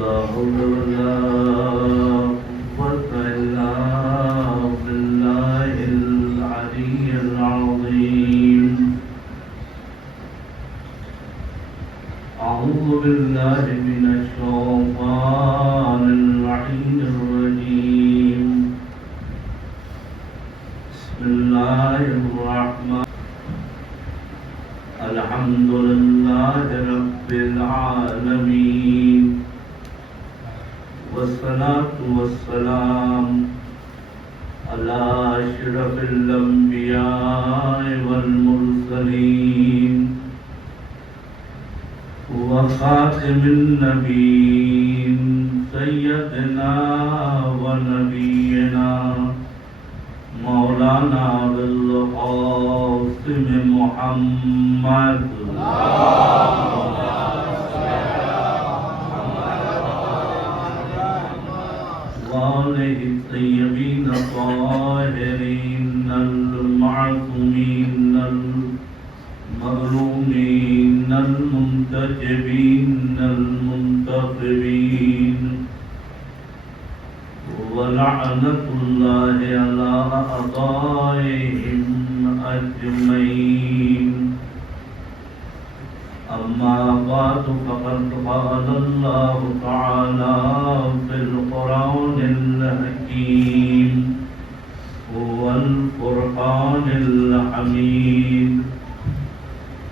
لا حول ولا قوة إلا بالله العلي العظيم. أعوذ بالله من الشيطان اللعين الرجيم. بسم الله الرحمن الحمد لله رب العالمين، والصلاة والسلام على أشرف الأنبياء والمرسلين وخاتم النبيين سيدنا ونبينا مولانا بالقاسم محمد وآله الطيبين الطاهرين المعصومين المظلومين المنتجبين المنتقبين، ولعنة الله على أعدائهم أجمعين. أما بعد، فقد قال الله تعالى في القرآن الحكيم والفرقان الحميد.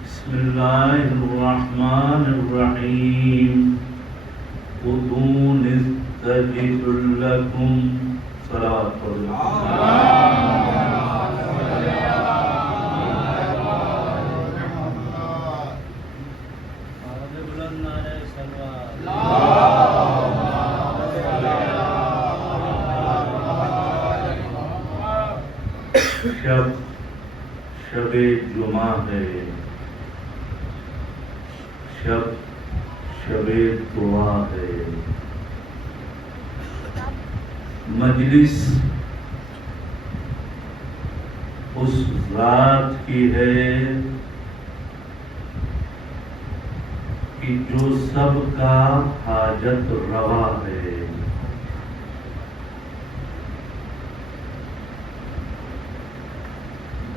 بسم الله الرحمن الرحيم. ادعوني استجب لكم. صلاة شب جمعہ ہے، شب دعا ہے. مجلس اس ذات کی ہے کہ جو سب کا حاجت روا ہے.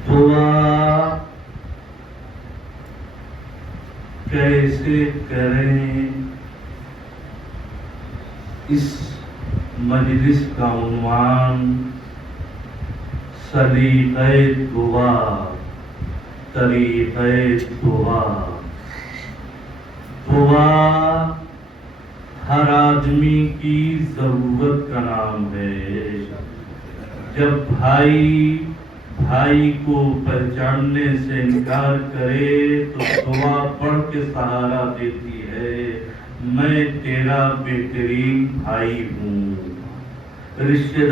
دعا کیسے کریں، اس مجلس کا عنوان سلیقہ دعا، طریقہ دعا. دعا ہر آدمی کی ضرورت کا نام ہے. جب بھائی کو پہچاننے سے انکار کرے تو دعا پڑھ کے سہارا دیتی ہے، میں تیرا بہترین بھائی ہوں. رشتہ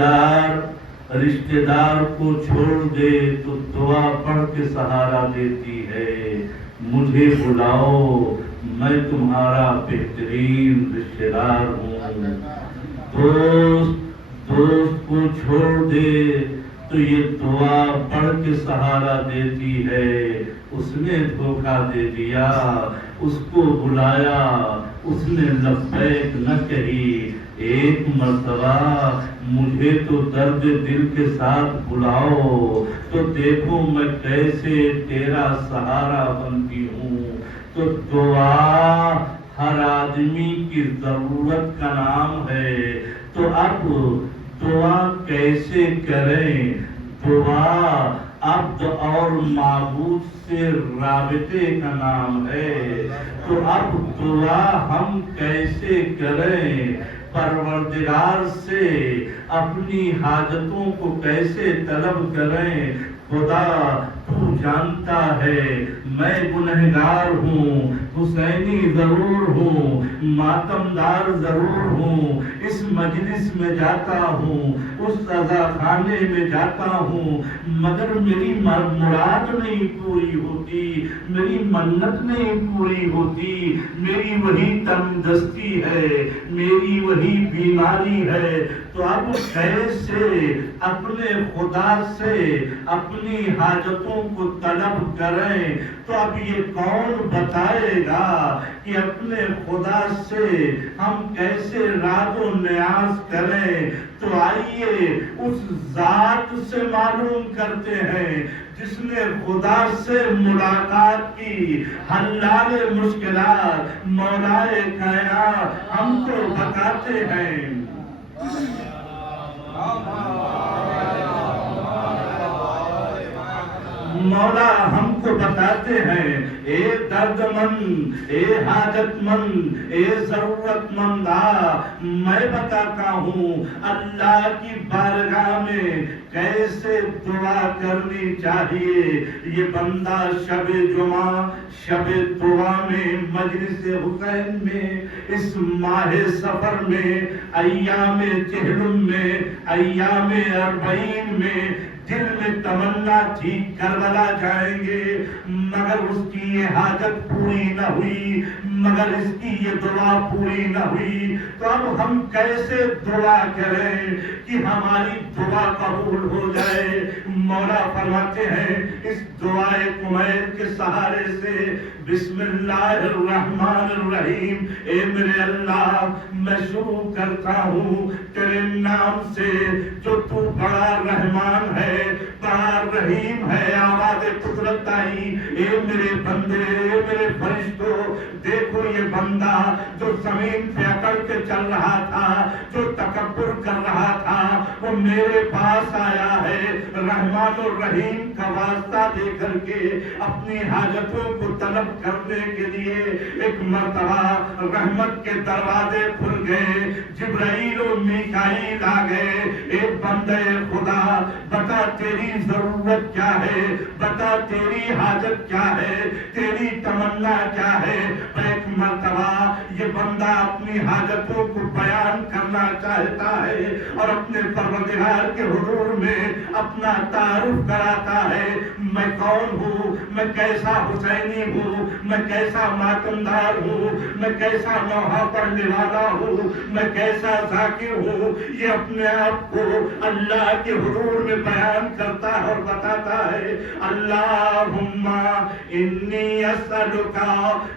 دار کو چھوڑ دے تو دعا پڑھ کے سہارا دیتی ہے، مجھے بلاؤ میں تمہارا بہترین رشتہ دار ہوں. دوست کو چھوڑ دے تو یہ دعا پڑھ کے سہارا دیتی ہے، اس نے دھوکہ دے دیا، اس کو بلایا، اس نے لبیک نہ کہی. ایک مرتبہ مجھے تو درد دل کے ساتھ بلاؤ تو دیکھو میں کیسے تیرا سہارا بنتی ہوں. تو دعا ہر آدمی کی ضرورت کا نام ہے. تو اب دعا کیسے کریں؟ دعا عبد اور معبود سے رابطے کا نام ہے. تو اب دعا ہم کیسے کریں؟ پروردگار سے اپنی حاجتوں کو کیسے طلب کریں؟ خدا تو جانتا ہے میں گنہگار ہوں، حسینی ضرور ہوں، ماتمدار ضرور ہوں. اس مجلس میں جاتا ہوں، اس سزا خانے میں جاتا ہوں، مگر میری مراد نہیں پوری ہوتی، میری منت نہیں پوری ہوتی. میری وہی تنگ دستی ہے، میری وہی بیماری ہے. تو اب کیسے اپنے خدا سے اپنی حاجتوں کو طلب کریں؟ تو اب یہ کون بتائے گا کہ اپنے خدا سے ہم کیسے راز و نیاز کریں؟ تو آئیے اس ذات سے معلوم کرتے ہیں جس نے خدا سے ملاقات کی، حلال مشکلات مولائے کائنات ہم کو بتاتے ہیں۔ مولا ہم کو بتاتے ہیں، اے درد مند، اے حاجت مند، اے ضرورت مند، میں بتاتا ہوں اللہ کی بارگاہ میں کیسے دعا کرنی چاہیے۔ یہ بندہ شب جمعہ، شب دعا میں، مجلس حسین میں، اس ماہ سفر میں، ایام چہلم میں، ایام اربعین میں دل میں تمنا تھی کربلا جائیں گے، مگر اس کی یہ حاجت پوری نہ ہوئی، مگر اس کی یہ دعا پوری نہ ہوئی۔ تو اب ہم کیسے دعا کریں کہ ہماری دعا قبول ہو جائے؟ مولا فرماتے ہیں اس دعائے کمیل کے سہارے سے، بسم اللہ الرحمن الرحیم، اے میرے اللہ میں شروع کرتا ہوں تیرے نام سے جو تو بڑا رحمان ہے، بڑا رحیم ہے۔ آواز قدرت آئی، اے میرے بندے، اے میرے فرشتوں، دیکھو یہ بندہ جو زمین پہ اکڑ کے چل رہا تھا، جو تکبر کر رہا تھا، وہ میرے پاس آیا ہے رحمان الرحیم کا واسطہ دے کر کے اپنی حاجتوں کو طلب کرنے کے لیے۔ ایک مرتبہ رحمت کے دروازے کھل گئے، جبرائیل و میکائیل آ گئے، ایک بندے خدا بتا تیری ضرورت کیا ہے، بتا تیری حاجت کیا ہے، تیری تمنا کیا ہے۔ ایک مرتبہ یہ بندہ اپنی حاجتوں کو بیان کرنا چاہتا ہے اور اپنے پروردگار کے حضور میں اپنا تعارف کراتا ہے، میں کون ہوں، میں کیسا حسینی ہوں، میں کیسا ماتمدار ہوں، میں کیسا نوحہ پڑھنے والا ہوں، میں کیسا ذاکر ہوں۔ یہ اپنے آپ کو اللہ کے حضور میں بیان کرتا ہے اور بتاتا ہے، اللہم انی اسألک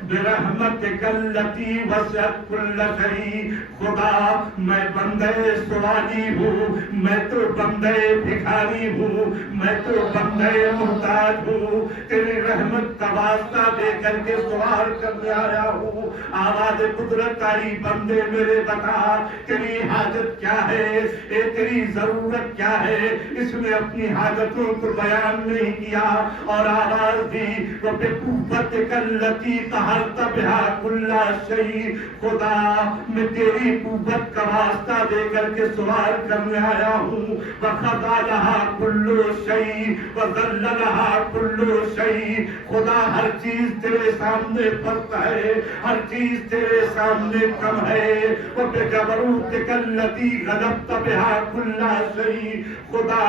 برحمتک التی وسعت کل شیء۔ خدا میں بندے سوالی ہوں، میں تو بندے بھکاری ہوں، میں تو بندے محتاج ہوں، تیری رحمت کا واسطہ دے کر کے سوال کرنے آیا ہوں۔ آواز قدرت آئی، بندے میرے بتا تیری حاجت کیا ہے، اے تیری ضرورت کیا ہے۔ اس نے اپنی حاجتوں کو بیان نہیں کیا اور آواز دی، وَبِقُوَّتِكَ الَّتِي قَهَرْتَ بِهَا كُلَّ شَيْءٍ۔ خدا میں تیری قوت کا واسطہ دے کر کے سوال کرنے آیا ہوں۔ وَخَضَعَ لَهَا كُلُّ شَيْءٍ وَذَلَّ لَهَا كُلُّ شَيْءٍ۔ خدا ہر چیز تیرے سامنے پست ہے، ہر چیز تیرے سامنے کم ہے۔ وَبِجَبَرُوتِكَ الَّتِي غَلَبْتَ بِهَا كُلَّ شَيْءٍ۔ خدا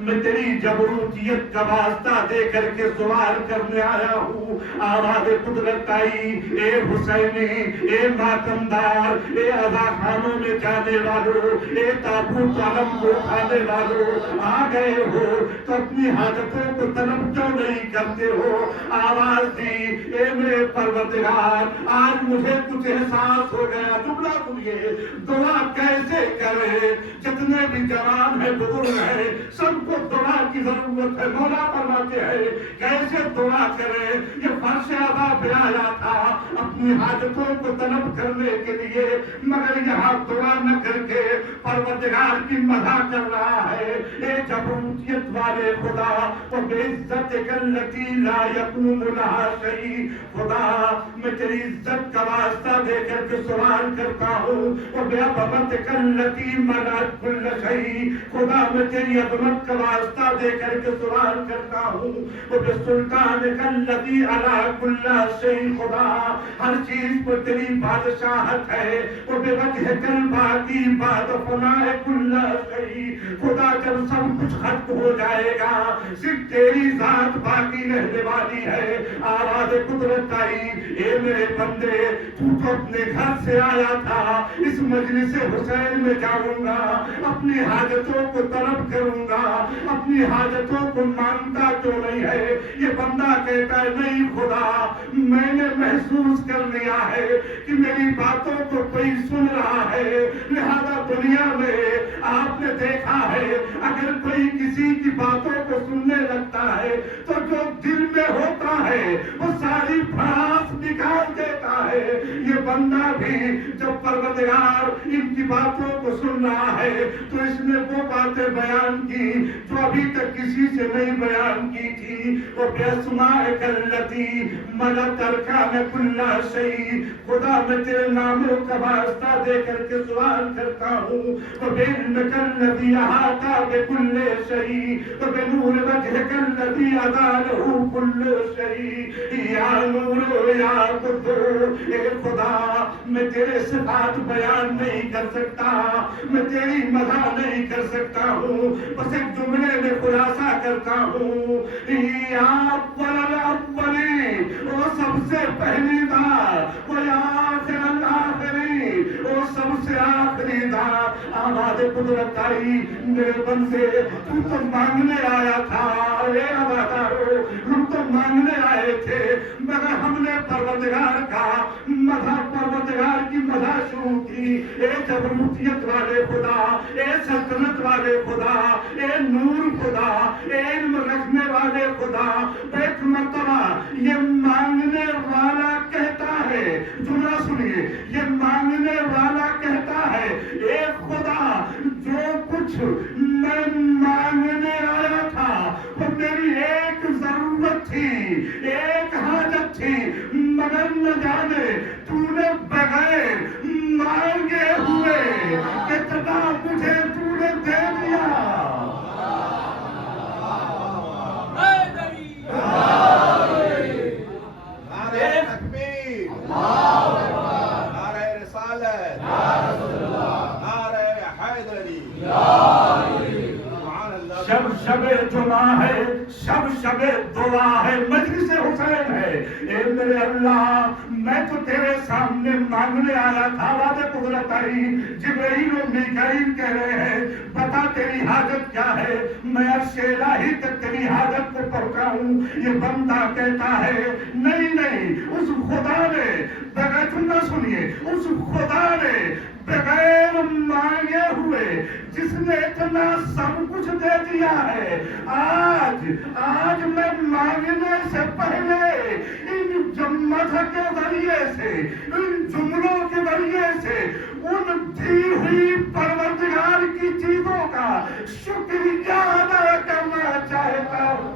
میں تیری جبروتیت کا واسطہ دے کر کے سوال کرنے آیا ہوں۔ آواز قدرت آئی، اے حسینی، اے ماتمدار، اے عزا خانوں میں جانے والوں، اے تابوت علم کو اٹھانے والوں، آ گئے ہو تو اپنی حاجتوں کو طلب کیوں نہیں کرتے ہو؟ آواز دی، اے میرے پروردگار، آج مجھے کچھ احساس ہو گیا۔ جملہ سنیے، دعا کیسے کرے؟ جتنے بھی جوان ہیں، بزرگ ہیں، سب کو دعا کی ضرورت ہے۔ مولا فرماتے ہیں کیسے دعا کرے؟ یہ فرش ادا پہ آیا تھا اپنی حاجتوں کو طلب کرنے کے لیے، مگر یہاں دعا نہ کر کے پروردگار کی مدح کر رہا ہے۔ اے جبروتیت والے خدا، وَبِعِزَّتِكَ الَّتِي لَا يَقُومُ لَهَا شَيْءٍ۔ خدا میں تیری عزت کا واسطہ دے کر کے سوال کرتا ہوں، وَبِعَظَمَتِكَ الَّتِي مَلَأَتْ كُلَّ شَيْءٍ۔ خدا میں تیری عظمت کا واسطہ دے کر کے سوال کرتا ہوں، وَبِسُلْطَانِكَ الَّذِي عَلَىٰ كُلِّ شَيْءٍ۔ خدا ہر چیز پر تیری بادشاہت ہے، وَبِوَجْهِكَ الْبَاقِي بَعْدَ فَنَاءِ كُلِّ شَيْءٍ۔ خدا جب سب کچھ ختم ہو جائے گا، صرف تیری ذات باقی کامیابی رہنے والی ہے. آواز قدرت آئی, اے میرے بندے, تو تو اپنے گھر سے آیا تھا, اس مجلس حسین میں جاؤں گا, اپنی حاجتوں کو طلب کروں گا, اپنی حاجتوں کو مانتا تو نہیں ہے. یہ بندہ کہتا ہے نہیں خدا, میں نے محسوس کر لیا ہے کہ میری باتوں کو کوئی سن رہا ہے, لہذا دنیا میں آپ نے دیکھا ہے اگر کوئی کسی کی باتوں کو سننے لگتا ہے تو جو دل میں ہوتا ہے وہ ساری بھڑاس نکال دیتا ہے. یہ بندہ بھی جب پروردگار ان کی باتوں کو سن رہا ہے تو اس نے وہ باتیں بیان کی جو ابھی تک کسی سے نہیں بیان کی تھی. وہ بِأَسْمَائِكَ الَّتِي مَلَكَتْ أَرْكَانَ كُلَّ شَيْءٍ, خدا میں تیرے ناموں کا واسطہ دے کر کے سوال کرتا ہوں. وَبِعِلْمِكَ الَّذِي أَحَاطَ بِكُلِّ شَيْءٍ وَبِنُورِ وَجْهِكَ الَّذِي أَضَاءَ كُلَّ شَيْءٍ. یا نور یا قدوس, اے خدا میں تیرے صفات بیان نہیں کر سکتا, میں تیری مدح نہیں کر سکتا ہوں, بس ایک جملے میں خلاصہ کرتا ہوں. یا اول الاولین, وہ سب سے پہلی بات, وہ یا آخر الاخرین, وہ سب سے آخری بات. آواز قدرت آئی, میرے بندے تو تو مانگنے آیا تھا, اے عبادارو ہم تو مانگنے آئے تھے, مگر ہم نے پروردگار کا مدح, پروردگار کی مدح شروع کی. اے جبروتیت والے خدا, اے سلطنت والے خدا, اے نور خدا, اے علم رکھنے والے خدا. ایک مرتبہ یہ مانگنے والا کہتا ہے, جملہ سنیے, یہ مانگنے والا کہتا ہے اے خدا جو کچھ میں مانگنے آیا تھا وہ میری ایک ضرورت تھی, ایک حاجت تھی, مگر نہ جانے تو نے بغیر مانگے ہوئے کتنا مجھے تو نے دے دیا. نعرہ تکبیر, نعرہ رسالت, نعرہ حیدری. سبحان اللہ. شب شب جمعہ ہے, شب شب دعا ہے, مجلس حسین ہے. اے میرے اللہ, میں تو تیرے سامنے مانگنے آیا تھا. آواز قدرت آئی, جبرائیل و میکائیل کہہ رہے ہیں بتا تیری حاجت کیا ہے, میں عرش الہی تک تیری حاجت کو پہنچاؤں. یہ بندہ کہتا ہے نہیں نہیں, اس خدا نے بغیر, تم نہ سنیے, اس خدا نے بغیر مانگے ہوئے جس نے اتنا سب کچھ دے دیا ہے, آج میں مانگنے سے پہلے ان جمت کے ذریعے سے, ان جملوں کے ذریعے سے ان دی ہوئی پروردگار کی چیزوں کا شکریہ ادا کرنا چاہتا ہوں.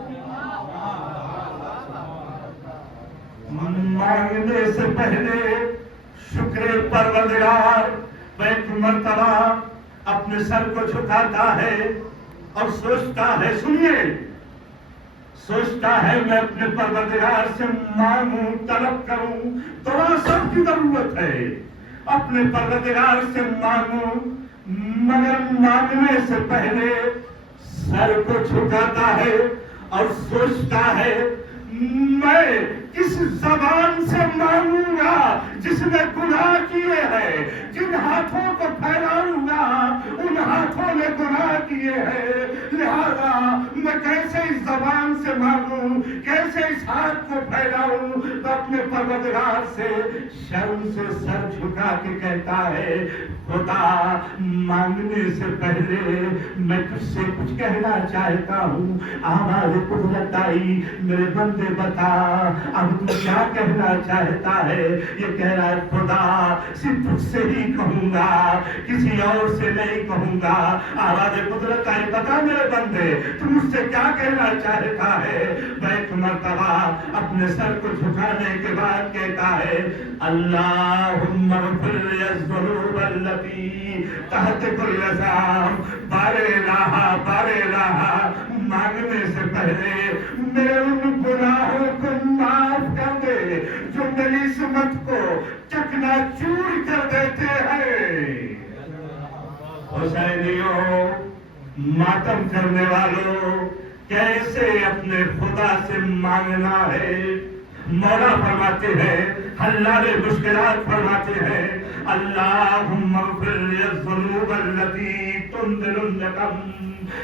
مانگنے سے پہلے شکر پروردگار ایک مرتبہ اپنے سر کو جھکاتا ہے اور سوچتا ہے, سنیے, سوچتا ہے میں اپنے پروردگار سے مانگوں, طلب کروں. دعا سب کی ضرورت ہے, اپنے پروردگار سے مانگوں, مگر مانگنے سے پہلے سر کو جھکاتا ہے اور سوچتا ہے میں کس زبان سے مانگوں گا جس نے گناہ کیے ہیں, جن ہاتھوں کو پھیلاؤں گا ان ہاتھوں نے گناہ کیے ہیں, لہذا میں کیسے اس زبان سے مانگوں, کیسے اس ہاتھ کو پھیلاؤں. تو اپنے پروردگار سے شرم سے سر جھکا کے کہتا ہے خدا مانگنے سے پہلے میں تجھ سے کچھ کہنا چاہتا ہوں. آواز قدرت آئی, میرے بندے بتا اب تو کیا کہنا چاہتا ہے. یہ کہہ رہا ہے خدا صرف تجھ سے ہی کہوں گا, کسی اور سے نہیں کہوں گا. آواز قدرت آئی, بتا میرے بندے تو مجھ سے کیا کہنا چاہتا ہے. ایک مرتبہ اپنے سر کو جھکانے کے بعد کہتا ہے اللہم اغفر لی الذنوب التی تحت کل ذنب. بارے راہا مانگنے سے پہلے میرے ان گناہوں کو معاف کر دے جو میری سمت کو چکنا چور کر دیتے ہیں. حسینیوں, ماتم کرنے والوں, کیسے اپنے خدا سے مانگنا ہے. مولا فرماتے ہیں, حلال مشکلات فرماتے ہیں, اللہم اغفر لی الذنوب التي تنزل النقم.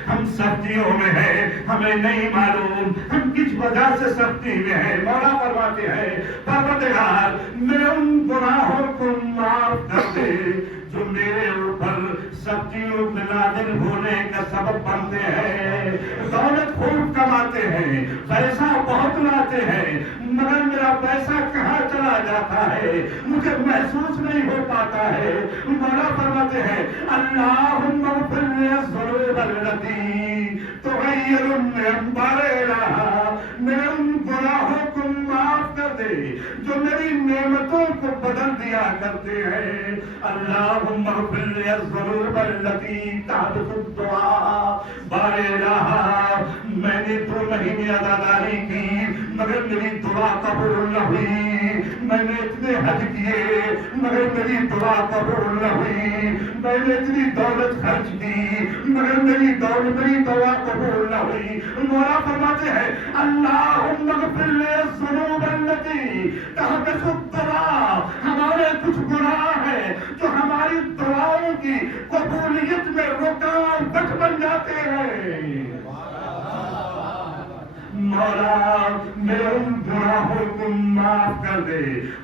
ہم سختیوں میں ہیں, ہمیں نہیں معلوم ہم کس وجہ سے سختی میں ہیں. مولا فرماتے ہیں پروردگار میرے ان گناہوں کو معاف کر دے جو میرے اوپر سختیوں کے نازل ہونے کا سبب بنتے ہیں. دولت خوب کماتے ہیں, پیسہ بہت لاتے ہیں, مگر میرا پیسہ کہاں چلا جاتا ہے مجھے محسوس نہیں ہو پاتا ہے. مولا فرماتے ہیں اللہم اغفر لی الذنوب التي تغیر النعم بارئلہا. میرے ان گناہوں کو معاف کر دے جو میری نعمتوں کو بدل دیا کرتے ہیں. اللہم اغفر لی الذنوب التي تحبط الدعاء بارئلہا. میں نے 2 مہینے عزاداری کی مگر میری دعا قبول نہ ہوئی. میں نے اتنے حج کیے مگر میری دعا قبول نہ ہوئی. میں نے اتنی دولت خرچ کی مگر میری دعا قبول نہ ہوئی. مولا فرماتے ہیں اللہم اغفر لی الذنوب التي تحبط الدعاء. ہمارے کچھ گناہ ہیں جو ہماری دعاؤں کی قبولیت میں رکاوٹ بن جاتے ہیں. مولا میرے ان گناہوں کو معاف کر دے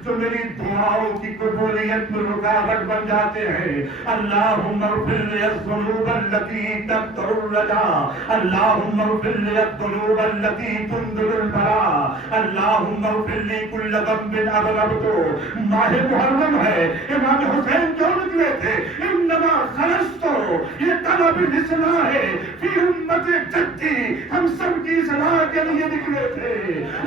جو میری دعاؤں کی قبولیت میں رکاوٹ بن جاتے ہیں. اللہم اغفر لی الذنوب التي تقطع الرجاء. اللہم اغفر لی الذنوب التي تنزل البلاء. اللہم اغفر لی کل ذنب اذنبته. ماہ محرم ہے, امام حسین جو نکلے تھے انما خرجت, یہ طلب الاصلاح ہے فی امت جدی. ہم سب کی اصلاح کے لیے نکلے تھے.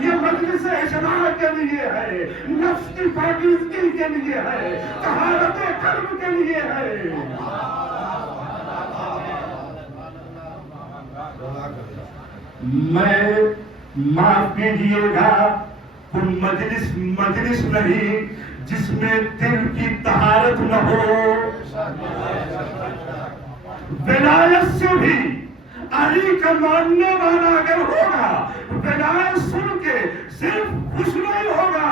یہ مجلس اصلاح کے لیے ہے, نفس کی پاکیزگی کے لیے ہے, طہارت قلب کے لیے ہے. میں معاف کیجیے گا کوئی مجلس نہیں جس میں دل کی طہارت نہ ہو. ولایت سے بھی علی کا ماننے والا اگر ہوگا ولایت سن کے صرف خوش نہیں ہوگا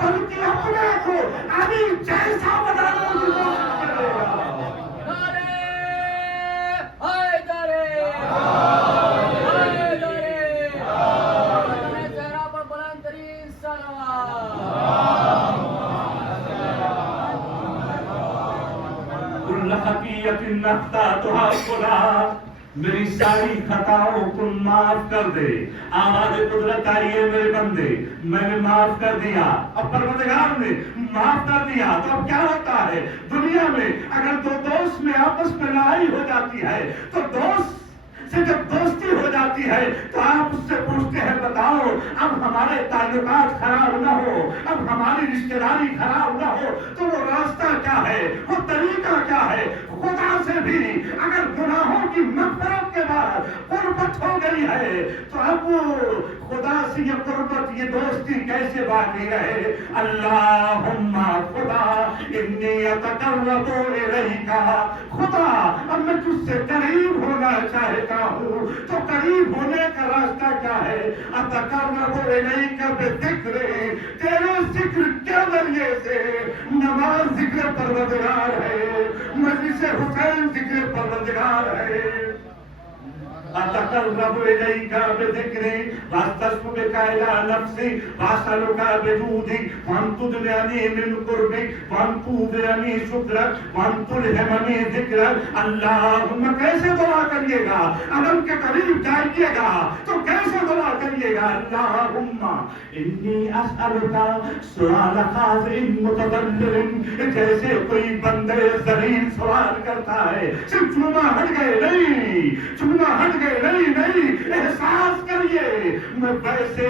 بلکہ اپنے کو علی جیسا بنانے کی کوشش کرے گا. میری ساری خطاؤں کو معاف کر دے. آواز قدرت آئی ہے میرے بندے, میں نے معاف کر دیا. اب پروردگار نے معاف کر دیا تو اب کیا ہوتا ہے دنیا میں اگر 2 دوست میں آپس میں لڑائی ہو جاتی ہے تو دوست سے جب دوستی ہو جاتی ہے تو آپ اس سے پوچھتے ہیں بتاؤ اب ہمارے تعلقات خراب نہ ہو, اب ہماری رشتہ داری خراب نہ ہو, تو وہ راستہ کیا ہے, وہ طریقہ کیا ہے. خدا سے بھی اگر گناہوں کی مغفرت کے بعد قربت ہو گئی ہے تو اب خدا سے یہ قربت, یہ دوستی کیسے باقی رہے. اللہم خدا انی اتقرب الیک. خدا اب میں تجھ سے قریب ہونا چاہتا ہوں تو قریب ہونے کا راستہ کیا ہے. اتقرب الیک بذکر, تیرے ذکر کے ذریعے سے. نماز ذکر پروردگار ہے, مجلس حسین ذکر پروردگار ہے. أتقرب إليك بذكري وأستشفك إلى نفسي وأسألك بجودك وأن تدنيني من قربك وأن تودعني شكرك وأن تلهمني ذكرك. اللهم کیسے دعا کریے گا, علم کے قریب جائیے گا تو کیسے دعا کریے گا. اللهم إني أسألك سؤال خاضع متضرع, جیسے کوئی بندے ذلیل سوال کرتا ہے, صرف چوما ہٹ گئے نہیں, چوما ہٹ گئے نہیں, احساس کریے میں ویسے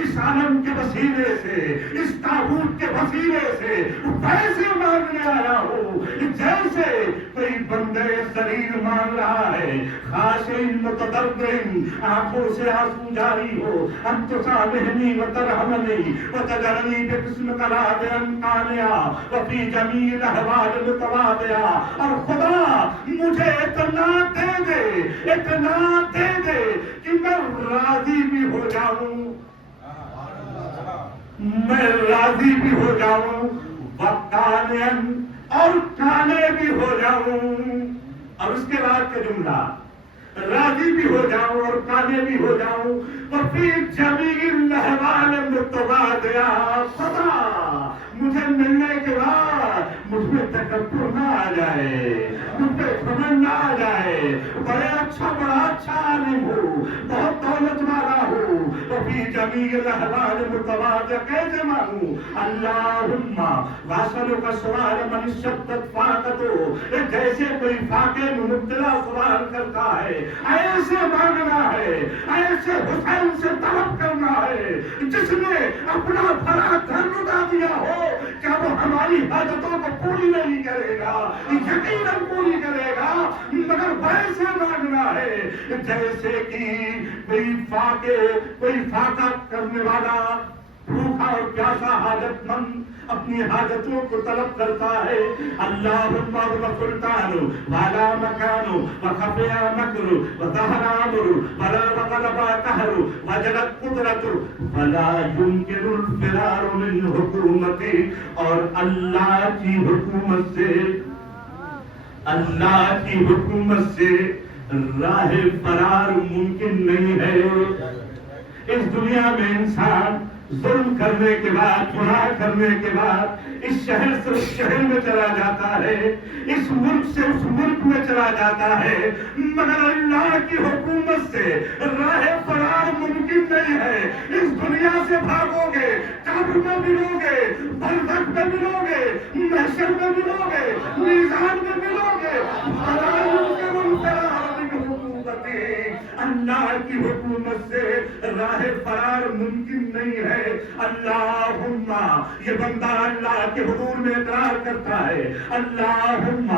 اس عالم کے وسیلے سے, اس تابوت کے وسیلے سے ویسے مانگنے آیا ہوں جیسے کوئی بندے ذلیل مانگ رہا ہے. خاشع متضرع, آنکھوں سے آنسو جاری ہو. انت سامحنی وترحمنی وتجعلنی بقسمک راضیا قانعا وفی جمیع الاحوال متواضعا. اور خدا مجھے اتنا دے دے, اتنا اتنا دے دے کہ میں راضی بھی ہو جاؤں، میں راضی بھی ہو جاؤں، وقانعن اور کانے بھی ہو جاؤں۔ اور اس کے بعد کا جملہ، راضی بھی ہو جاؤں اور کانے بھی ہو جاؤں، وفی جمیع الاحوال متبادیا، خدا مجھے ملنے کے بعد مجھ میں تکبر نہ آ جائے، مجھ پہ گھمنڈ نہ آ جائے، بڑا اچھا عالم ہوں، بہت دولت والا ہوں، وفی جمیع الاحوال متبادیا، کیسے مانگوں؟ اللہم واسلک سؤال من اشتدت فاقتہ، جیسے کوئی فاقے میں مبتلا سوال کرتا ہے، ایسے مانگنا ہے، ایسے حسین سے طلب کرنا ہے جس نے اپنا بھرا گھر لٹا دیا ہو، کیا وہ ہماری حاجتوں کو پوری نہیں کرے گا؟ یقیناً پوری کرے گا، مگر ویسے مانگنا ہے جیسے کہ کوئی فاقہ کرنے والا بھوکا اور پیاسا حاجت مند اپنی حاجتوں کو طلب کرتا ہے۔ اللہم سلطان والا مکان وخفیا مکر وظہر امر ولا غلب قہر وجلت قدرت ولا يمکن الفرار من حکومتی، اور اللہ کی حکومت سے راہ فرار ممکن نہیں ہے۔ اس دنیا میں انسان ظلم کرنے کے بعد، گناہ کرنے کے بعد اس شہر سے اس شہر میں چلا جاتا ہے، اس ملک سے اس ملک میں چلا جاتا ہے، مگر اللہ کی حکومت سے راہ فرار ممکن نہیں ہے۔ اس دنیا سے بھاگو گے، قبر میں ملو گے، برزخ میں ملو گے، محشر میں ملو گے، میزان میں ملو گے، اللہ کی حکومت سے راہ فرار ممکن نہیں ہے۔ اللہم، یہ بندہ اللہ کے حضور میں اقرار کرتا ہے، اللہم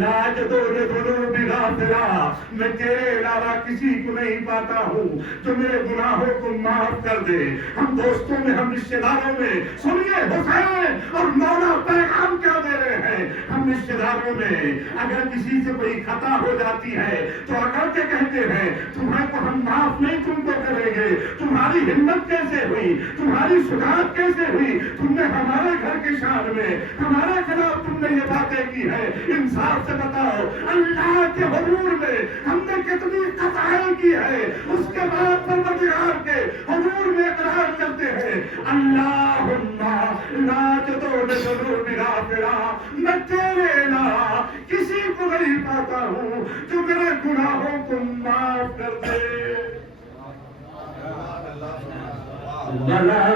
لا اجد لذنوبی غافرا، میں تیرے علاوہ کسی کو نہیں پاتا ہوں جو میرے گناہوں کو معاف کر دے۔ ہم دوستوں میں، ہم رشتہ داروں میں، سنیے حسین اور مولا پیغام کیا دے رہے ہیں۔ ہم رشتہ داروں میں اگر کسی سے کوئی خطا ہو جاتی ہے تو اگر کے کہتے ہیں تمہیں کو ہم معاف نہیں تم کو کریں گے، تمہاری ہمت کیسے ہوئی، تمہاری شجاعت کیسے ہوئی، تم نے ہمارے گھر کی شان میں ہمارے خلاف تم نے یہ باتیں کی ہے، انصاف سے بتاؤ اللہ کے حضور میں ہم نے کتنی خطائیں کی ہے، اس کے بعد پروردگار کے حضور میں اقرار کرتے ہیں اللہم لا اجد لذنوبی غافرا، میں تیرے علاوہ کسی کو نہیں پاتا ہوں جو میرے گناہوں کو معاف کر دے۔ ولا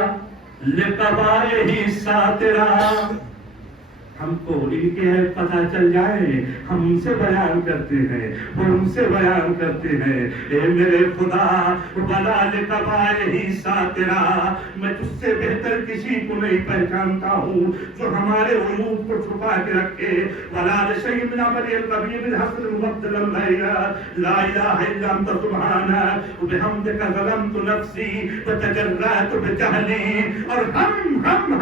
لقبائہ ساترا، ہم کو ان کے پتہ چل جائے، ہم ان سے بیان کرتے ہیں، وہ ان سے بیان کرتے ہیں۔ اے میرے خدا، ولا لقبائہ ساترا، میں تجھ سے بہتر کسی کو نہیں پہچانتا ہوں جو ہمارے عیوب کو چھپا کے رکھے۔ ولا لشیء من عمل القبیح الحسن مبدلا لا الہ الا انت سبحانک وبحمدک ظلمت نفسی وتجرأت بجہلی، اور ہم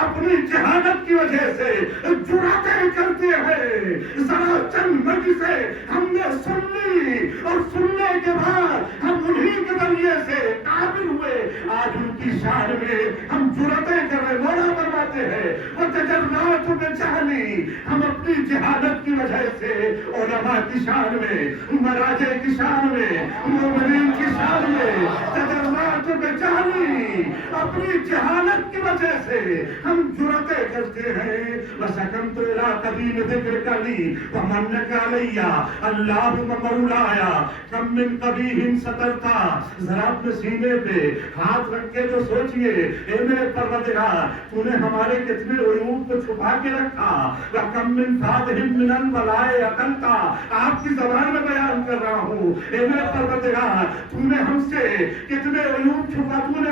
اپنی جہالت کی وجہ سے جراتیں کرتے ہیں، ذرا چند مجلسیں ہم نے سن لی اور سننے کے بعد ہم انہی کے ذریعے سے قابل ہوئے، آج ان کی شان میں ہم جراتیں کر رہے، مولا فرماتے ہیں وتجرأت بجہلی، ہم اپنی جہالت کی وجہ سے علماء کی شان میں، مراجع کی شان میں، مومنین کی شان میں تجرأت بجہلی، اپنی جہالت کی وجہ سے ہم جراتیں کرتے ہیں۔ وسکمت الى قدیم ذکرک لی ومنک علی اللہم مولایا کم من قبیح سترتا، ذرا اپنے سینے پہ ہاتھ رکھ کے تو سوچئے، اے میرے پروردگار تو نے ہمارے کتنے عیوب کو چھپا کے رکھا، وکم من فاضح من البلاء اقلتا، آپ کی زبان میں بیان کر رہا ہوں، اے میرے پروردگار تو نے ہم سے کتنے عیوب چھپا، تو نے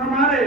ہمارے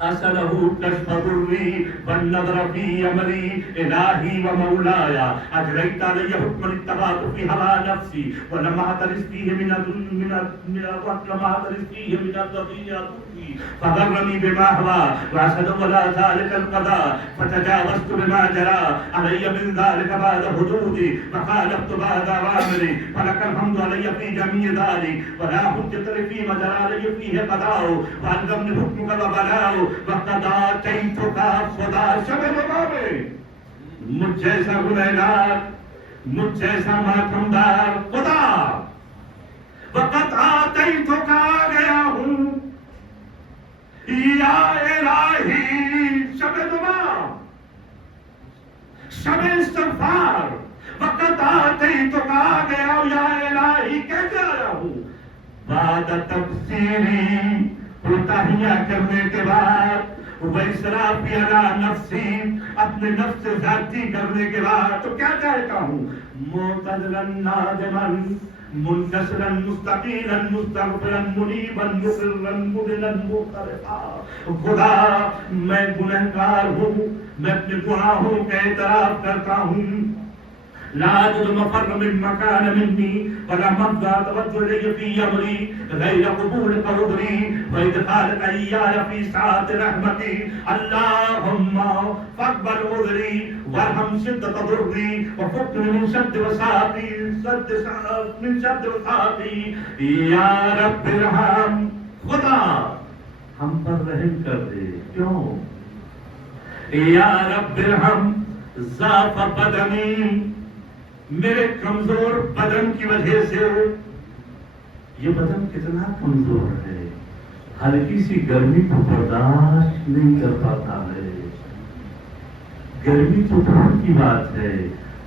أسأله كشف ضري والنظر في أمري إلهي ومولاي أجريت علي حكما اتبعت في هوى نفسي ولم أعترف فيه من الضياء فغرني بما هوى وأشهد ولا ذلك القضاء فتجاوزت بما جرى علي من ذلك بعد حدودي وخالفت بعد أوامري فلك الحمد علي في جميع ذلك ولا حجة لي فيما جرى علي فيه قضاء وألزمني حكمك وبلاء وقد آتيتك خدا شب میں مجھ جیسا گنہگار مجھ جیسا ماتمدار خدا وقد آتیتک آ گیا ہوں یا الہی شب دعا شب استغفار وقد آتیتک آ گیا ہوں یا الہی کیسے آیا ہوں بعد تفسیری کوتاہیاں کرنے کے بعد وَإِسْرَافِ عَلَى نَفْسِي اپنے نفس سے زیادتی کرنے کے بعد تو کیا کہتا ہوں معتذراً نادماً منکسراً مستقیلاً مستغفراً منیباً مقراً مذلاً معترفاً خدا میں گنہگار ہوں میں اپنے گناہوں کا اعتراف کرتا ہوں لا أجد مفر من مكان مني ولا مفضى توجه إلي في أمري غير قبول قدري وإدخالك إياي في ساعة رحمتي اللهم فاقبل عذري وارحم شدة ضري وفكني من شد وساقي من شد وساقي یا رب ارحم خدا ہم پر رحم کر دے کیوں یا رب ارحم ضعف بدنی میرے کمزور بدن کی وجہ سے یہ بدن کتنا کمزور ہے ہلکی سی گرمی کو برداشت نہیں کر پاتا ہے گرمی تو دور کی بات ہے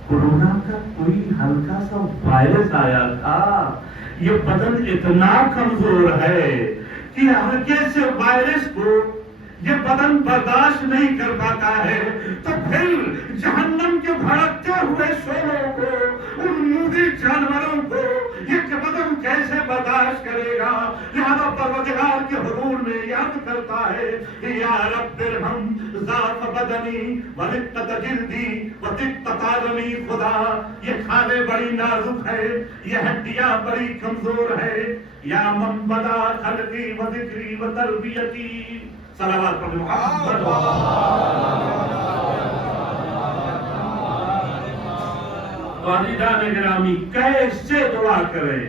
کورونا کا کوئی ہلکا سا وائرس آیا تھا یہ بدن اتنا کمزور ہے کہ ہلکے سے وائرس کو یہ بدن برداشت نہیں کر پاتا ہے تو پھر جہنم کے بھڑکتے ہوئے شعلوں کو ان مودی جانوروں کو یہ بدن کیسے برداشت کرے گا لہذا پروردگار کے حضور میں یاد کرتا ہے یا رب ارحم ضعف بدنی ورقت جلدی ودقت عالمی خدا یہ کھانے بڑی نازک ہے یہ ہڈیاں بڑی کمزور ہے یا من بدا خلقی و ذکری و تربیتی صلوات پر محمد والدان گرامی کیسے دعا کریں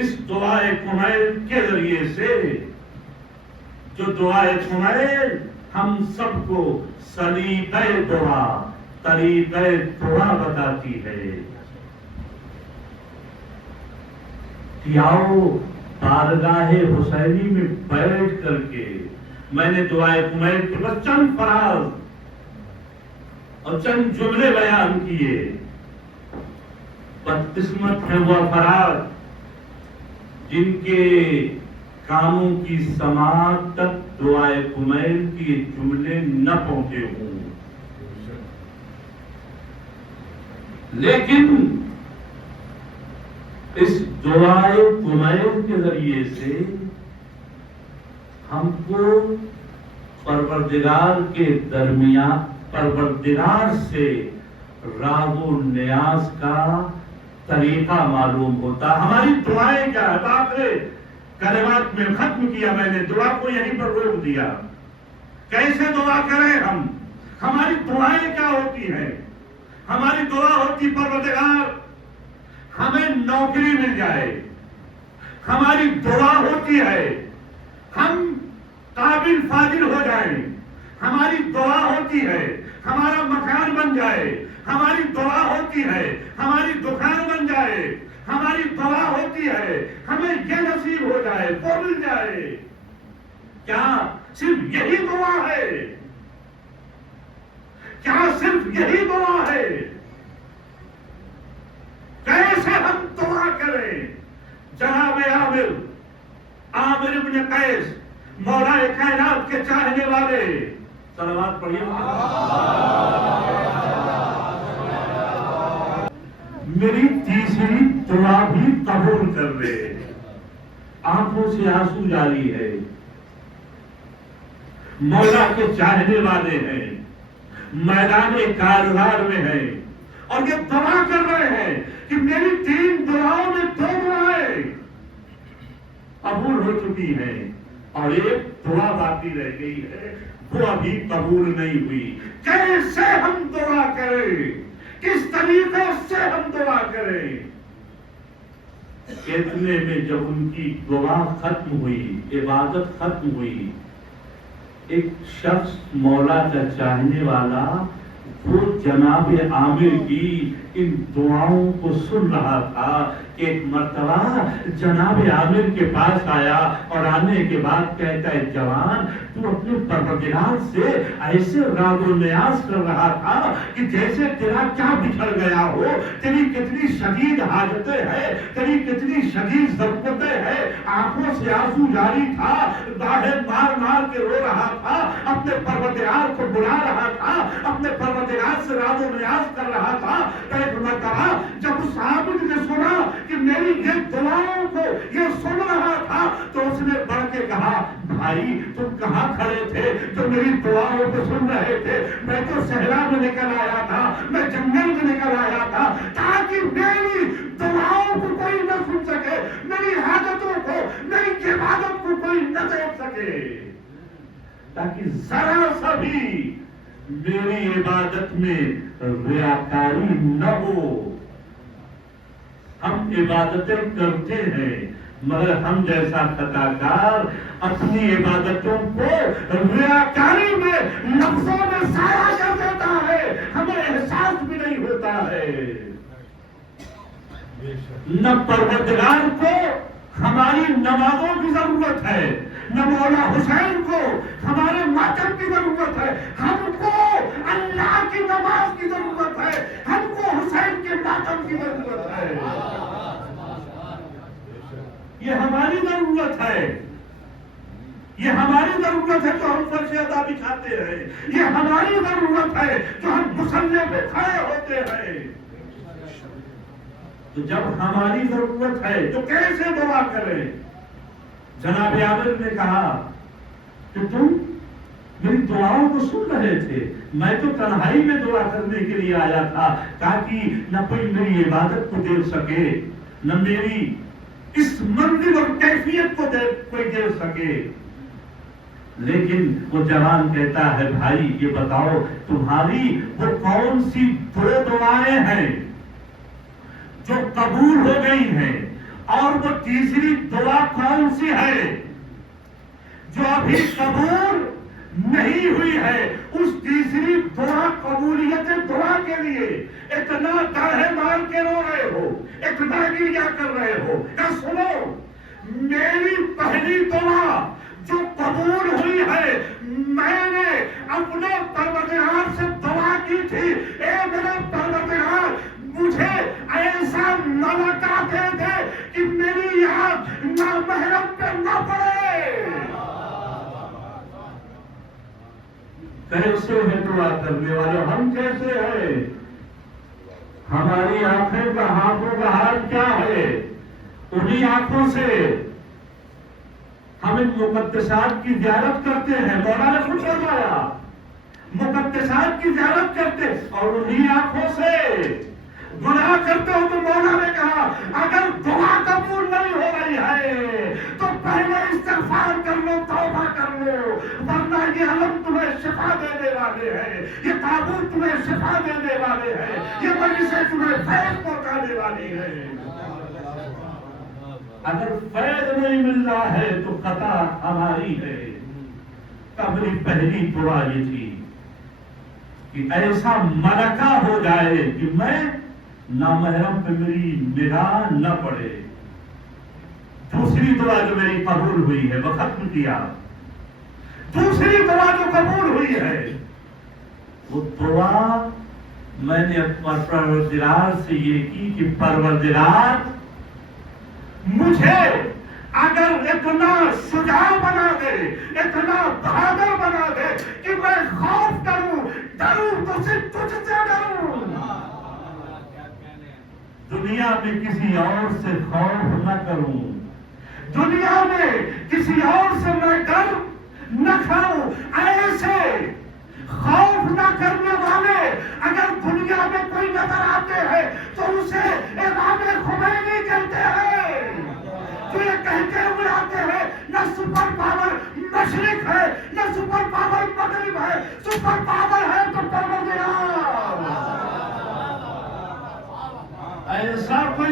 اس دعائے کمیل کے ذریعے سے جو دعائے کمیل ہم سب کو سلیقہ دعا طریقہ دعا بتاتی ہے کہ آؤ بارگاہ حسینی میں بیٹھ کر کے میں نے دعائے کمیل کے بس چند فراز اور چند جملے بیان کیے بدقسمت ہیں وہ افراد جن کے کاموں کی سماعت تک دعائے کمیل کے جملے نہ پہنچے ہوں لیکن اس دعائے کمیل کے ذریعے سے ہم کو پروردگار کے درمیان پروردگار سے راز و نیاز کا طریقہ معلوم ہوتا ہماری دعائیں کیا ہے آخر کلمات میں ختم کیا میں نے دعا کو یہیں پر روک دیا کیسے دعا کریں ہم ہماری دعائیں کیا ہوتی ہیں ہماری دعا ہوتی پروردگار ہمیں نوکری مل جائے ہماری دعا ہوتی ہے ہم قابل فاضل ہو جائیں ہماری دعا ہوتی ہے ہمارا مکان بن جائے ہماری دعا ہوتی ہے ہماری دکان بن جائے ہماری دعا ہوتی ہے ہمیں یہ نصیب ہو جائے وہ مل جائے کیا صرف یہی دعا ہے کیا صرف یہی دعا ہے کیسے ہم دعا کریں جناب عامر ابن قیس مولا کائنات کے چاہنے والے صلوات پڑھیے میری تیسری دعا بھی قبول کر لے آنکھوں سے آنسو جاری ہے مولا کے چاہنے والے ہیں، میدان کارزار میں ہیں اور یہ دعا کر رہے ہیں کہ میری 3 دعاؤں میں 2 دعائیں قبول ہو چکی ہیں اور ایک دعا باقی رہ گئی ہے، وہ ابھی قبول نہیں ہوئی۔ کیسے ہم دعا کریں، کس طریقے سے ہم دعا کریں؟ اتنے میں جب ان کی دعا ختم ہوئی، عبادت ختم ہوئی، ایک شخص مولا کا چاہنے والا وہ جناب عامر کی ان دعاؤں کو سن رہا تھا۔ ایک مرتبہ جناب عامر کے پاس آیا اور آنے کے بعد کہتا ہے، جوان تو اپنے پروردگار سے ایسے راز و نیاز کر رہا تھا کہ جیسے تیرا کیا بچھڑ گیا ہو، تیری کتنی شدید حاجتیں ہیں، تیری کتنی شدید ضرورتیں ہیں، آنکھوں سے آنسو جاری تھا، باہر مار مار کے رو رہا تھا، اپنے پروردگار کو بلا رہا تھا، اپنے پروردگار سے راز و نیاز کر رہا تھا۔ ایک مرتبہ جب اس عابد نے سنا کہ میری یہ دعاؤں کو یہ سن رہا تھا تو اس نے بڑھ کے کہا، بھائی تم کہاں کھڑے تھے جو میری دعاؤں کو سن رہے تھے؟ میں تو صحرا میں نکل آیا تھا، میں جنگل میں نکل آیا تھا تاکہ میری دعاؤں کو کوئی نہ سن سکے، میری حاجتوں کو، میری عبادت کو کوئی نہ دیکھ سکے، تاکہ ذرا سا بھی میری عبادت میں ریاکاری نہ ہو۔ ہم عبادتیں کرتے ہیں مگر ہم جیسا خطا کار اپنی عبادتوں کو ریاکاری میں، لفظوں میں ضائع کر دیتا ہے، ہمیں احساس بھی نہیں ہوتا ہے۔ نہ پروردگار کو ہماری نمازوں کی ضرورت ہے، نہ مولا حسین کو ہمارے ماتم کی ضرورت ہے، ہم کو اللہ کی نماز کی ضرورت ہے، ہم کو حسین کے ماتم کی ضرورت ہے۔ یہ ہماری ضرورت ہے، یہ ہماری ضرورت ہے جو ہم فرش ادا بچھاتے ہیں، یہ ہماری ضرورت ہے جو ہم مصلی پہ کھڑے ہوتے ہیں۔ تو جب ہماری ضرورت ہے تو کیسے دعا کریں؟ جناب عامر نے کہا کہ تم میری دعاؤں کو سن رہے تھے، میں تو تنہائی میں دعا کرنے کے لیے آیا تھا تاکہ نہ کوئی میری عبادت کو دیکھ سکے، نہ میری اس منزل اور کیفیت کو کوئی دیکھ سکے۔ لیکن وہ جوان کہتا ہے، بھائی یہ بتاؤ تمہاری وہ کون سی 2 دعائیں ہیں جو قبول ہو گئی ہیں، اور وہ تیسری دعا کون سی ہے جو ابھی قبول نہیں ہوئی ہے؟ اس تیسری دعا، قبولیت دعا کے لیے اتنا داڑھے مار کے رو رہے ہو، اتنا گریا کر رہے ہو، کیا سنو، میری پہلی دعا جو قبول ہوئی ہے، میں نے اپنے پروردگار سے دعا کی تھی، اے میرے پروردگار مجھے ایسا ملکہ دے دے کہ میری یاد نامحرم پہ نہ پڑے۔ کیسے ہے دعا کرنے والے؟ ہم کیسے ہیں؟ ہماری آنکھیں کا ہاتھوں کا حال کیا ہے؟ انہی آنکھوں سے ہم ان مقدسات کی زیارت کرتے ہیں، مولا نے خود فرمایا مقدسات کی زیارت کرتے، اور انہی آنکھوں سے گناہ کرتے ہو۔ تو مولا نے کہا اگر دعا قبول نہیں ہو رہی ہے تو پہلے استغفار کر لو، توبہ کر لو، ورنہ یہ علم تمہیں شفا دینے والے ہیں، یہ تابوت تمہیں شفا دینے والے ہیں، یہ مجلسیں تمہیں فیض پہنچانے والی ہیں۔ اگر فیض نہیں مل رہا ہے تو خطا ہماری ہے۔ میری پہلی دعا یہ تھی کہ ایسا ملکہ ہو جائے کہ میں نامحرم پہ میری نگاہ نہ پڑے۔ دوسری دعا جو میری قبول ہوئی ہے وہ ختم کیا۔ دوسری دعا جو قبول ہوئی ہے وہ دعا میں نے اپنے پروردگار سے یہ کی کہ پروردگار مجھے اگر اتنا شجاع بنا دے، اتنا بہادر بنا دے کہ میں خوف ڈروں تو صرف تجھ سے ڈروں، دنیا میں کسی اور سے خوف نہ کروں، دنیا میں کسی اور سے میں ڈر نہ کھاؤں،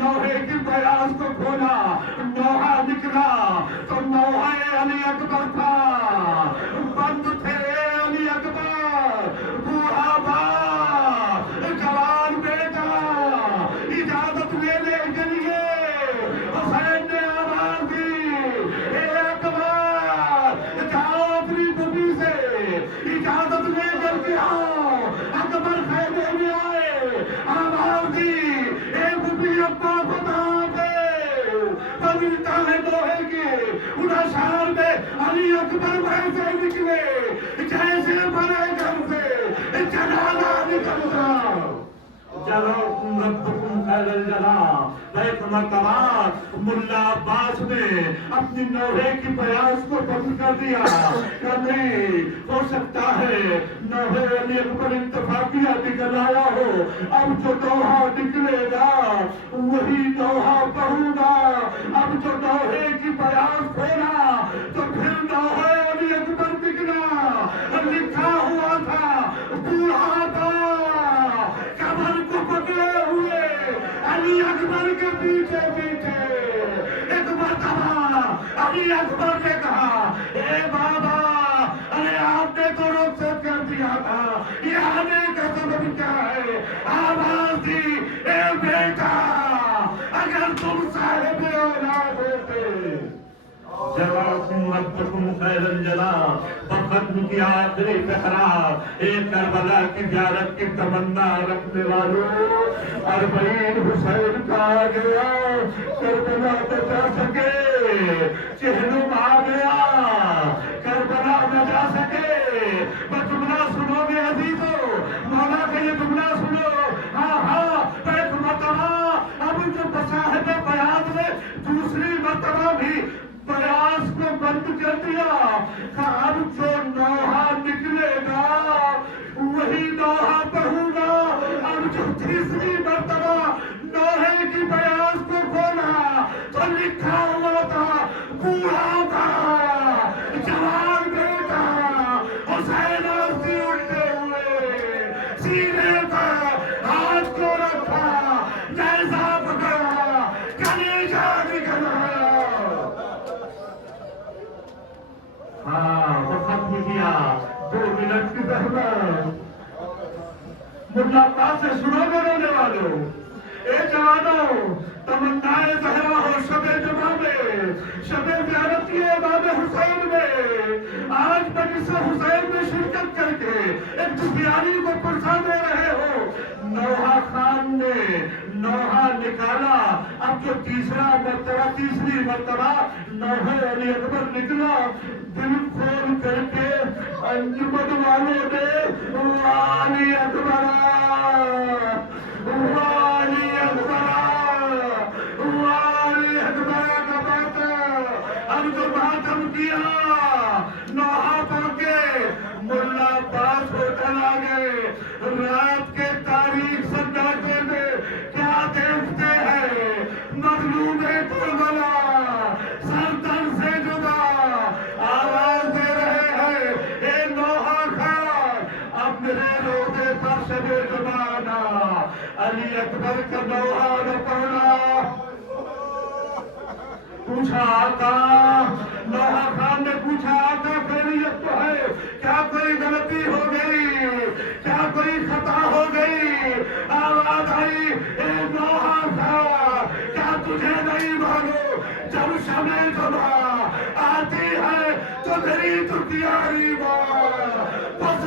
نوحے کی بیاض کو کھولا، نوحہ نکلا تو نوحہ علی اکبر تھا، بند تھے علی اکبر، بوڑھا باپ، جوان بیٹا، اجازت لینے کے لیے حسین نے آواز دی، اے اکبر جاؤ اپنی بیوی سے اجازت لے کر کے آؤ۔ اکبر خیمے میں آئے، آواز دی، اے بیوی ابا کو دعوت دے، بنتا ہے نوحے کی ان اشعار میں علی اکبر ویسے نکلے جیسے بڑے گھر سے جنازہ نکلتا۔ ربکم خیر الجزا۔ ایک مرتبہ ملا عباس نے اپنی نوحے کی بیاض کو بند کر دیا کہ نہیں ہو سکتا ہے نوحے علی اکبر اتفاقیہ نکل آیا ہو، اب جو نوحہ نکلے گا وہی نوحہ بہو گا، اب جو نوحے کی بیاض کھولا تو پھر نوحے علی اکبر نکلا، لکھا ہوا تھا بوڑھا تھا قبر کو پکڑے ہوئے علی اکبر کے پیچھے پیچھے۔ ایک مرتبہ علی اکبر نے کہا، اے بابا ارے آپ نے تو رخصت کر دیا تھا، یہ آنے کا سبب کیا ہے؟ آواز دی، اے بیٹا اگر تم صاحب اولاد ہوتے جزاکم ربکم خیر الجزا۔ ختم کیا آخری پہرا ایک کربلا کی زیارت کی تمنا رکھنے والوں، اربعین حسین کا آ گیا، کربلا نہ جا سکے، چہلم آ گیا، کربلا نہ جا سکے۔ میں جملہ سنو گے عزیزو، مولا کا یہ جملہ سنو، ہاں ہاں ایک مرتبہ اب جو مصاحب بیاض نے دوسری مرتبہ بھی بیاض کو بند کر دیا کہ اب جو نوحہ نکلے گا وہی نوحہ بہو گا۔ اب جو تیسری مرتبہ نوحے کی بیاض کو کھولا تو لکھا ہوا تھا بوڑھا تھا جوان بیٹا، حسین آرسی اٹھتے ہوئے سینے پر ہاتھ کو رکھا، نیزہ پکڑا، کلیجہ نکلا۔ ہاں وہ ختم کیا 2 منٹ کی زحمت۔ ملا عباس سے سنو گے رونے والوں، اے جوانوں تمنائے زہرا ہو شب جمعہ میں، شب زیارت کی امام حسین میں، آج مجلس حسین میں شرکت کر کے ایک دشیاری کو پرسا دے رہے ہو۔ نوحہ خان نے نوحہ نکالا، اب جو تیسری مرتبہ نوحہ علی اکبر نکلا، دل کھول کر کے انجمن والوں نے علی اکبر علی اکبر علی اکبر کا ماتم، اب جو ماتم کیا نوحہ پڑھ کے ملا عباس ہوٹل آ گئے۔ رات کے تاریخ سناٹے میں کیا دیکھتے ہیں؟ مظلوم کربلا سردر سے جدا آواز دے رہے ہیں، اے نوحہ خان اب میرے روزے پر شب جمعہ علی اکبر کا نوحہ نہ پڑھنا۔ پوچھا آقا، نوحہ خان نے پوچھا آقا خیریت تو ہے؟ کیا کوئی غلطی ہو گئی؟ کیا کوئی خطا ہو گئی؟ آواز آئی، اے نوحہ خان کیا تجھے نہیں معلوم جب شب جمعہ آتی ہے تو میری تو تیاری بات